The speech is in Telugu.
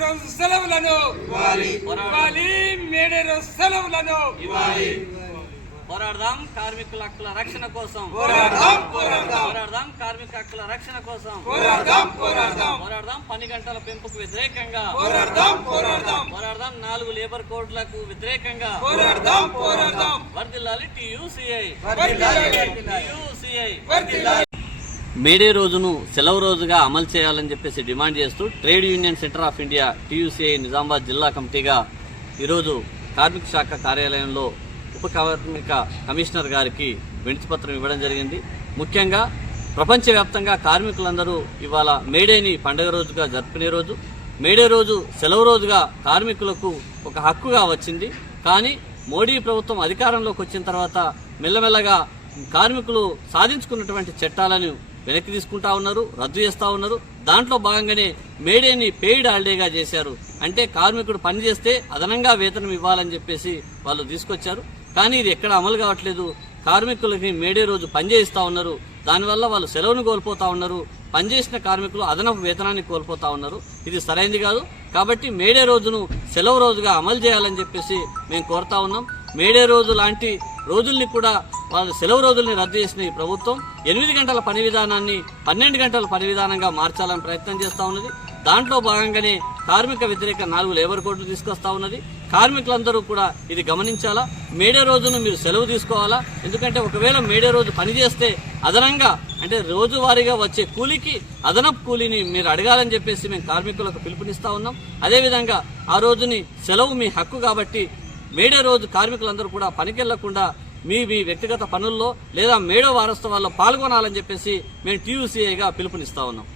రోజు సెలవులను ఇవ్వాలి. మేడే రోజు సెలవులను. పోరాడదాం కార్మికుల హక్కుల రక్షణ కోసం. పోరాడదాం పోరాడదాం. కార్మిక హక్కుల రక్షణ కోసం. పోరాడదాం పోరాడదాం. పోరాడదాం పని గంటల పెంపుకు వ్యతిరేకంగా. పోరాడదాం పోరాడదాం. పోరాడదాం నాలుగు లేబర్ కోడ్లకు వ్యతిరేకంగా. పోరాడదాం పోరాడదాం. వర్దిల్లాలి టీయూసీఐ. వర్ధిల్లాలి. టీయూసీఐ. వర్ధిల్లాలి. మేడే రోజును సెలవు రోజుగా అమలు చేయాలని చెప్పేసి డిమాండ్ చేస్తూ trade union centre of India TUCI Nizamabad జిల్లా కమిటీగా ఈరోజు కార్మిక శాఖ కార్యాలయంలో ఉప కార్మిక కమిషనర్ గారికి వినతిపత్రం ఇవ్వడం జరిగింది. ముఖ్యంగా ప్రపంచవ్యాప్తంగా కార్మికులందరూ ఇవాళ మేడేని పండుగ రోజుగా జరుపుకునే రోజు. మేడే రోజు సెలవు రోజుగా కార్మికులకు ఒక హక్కుగా వచ్చింది. కానీ మోడీ ప్రభుత్వం అధికారంలోకి వచ్చిన తర్వాత మెల్లమెల్లగా కార్మికులు సాధించుకున్నటువంటి చట్టాలను వెనక్కి తీసుకుంటా ఉన్నారు రద్దు చేస్తూ ఉన్నారు. దాంట్లో భాగంగానే మేడేని పెయిడ్ హాలిడేగా చేశారు. అంటే కార్మికుడు పని చేస్తే అదనంగా వేతనం ఇవ్వాలని చెప్పేసి వాళ్ళు తీసుకొచ్చారు. కానీ ఇది ఎక్కడ అమలు కావట్లేదు. కార్మికులకి మేడే రోజు పని ఉన్నారు. దానివల్ల వాళ్ళు సెలవును కోల్పోతా ఉన్నారు. పనిచేసిన కార్మికులు అదనపు వేతనాన్ని కోల్పోతా ఉన్నారు. ఇది సరైంది కాదు. కాబట్టి మేడే రోజును సెలవు రోజుగా అమలు చేయాలని చెప్పేసి మేము కోరుతా ఉన్నాం. మేడే రోజు లాంటి రోజుల్ని కూడా వాళ్ళు సెలవు రోజుల్ని రద్దు చేసిన ఈ ప్రభుత్వం ఎనిమిది గంటల పని విధానాన్ని పన్నెండు గంటల పని విధానంగా మార్చాలని ప్రయత్నం చేస్తూ ఉన్నది. దాంట్లో భాగంగానే కార్మిక వ్యతిరేక నాలుగు లేబర్ కోడ్లు తీసుకొస్తా ఉన్నది. కార్మికులందరూ కూడా ఇది గమనించాలా? మేడే రోజును మీరు సెలవు తీసుకోవాలా? ఎందుకంటే ఒకవేళ మేడే రోజు పని చేస్తే అదనంగా అంటే రోజువారీగా వచ్చే కూలికి అదనపు కూలీని మీరు అడగాలని చెప్పేసి మేము కార్మికులకు పిలుపునిస్తా ఉన్నాం. అదేవిధంగా ఆ రోజుని సెలవు మీ హక్కు కాబట్టి మేడే రోజు కార్మికులందరూ కూడా పనికెళ్ళకుండా మీ మీ వ్యక్తిగత పనుల్లో లేదా మేడో వారోత్సవాల్లో పాల్గొనాలని చెప్పేసి మేము టీయూసీఐగా పిలుపునిస్తా ఉన్నాం.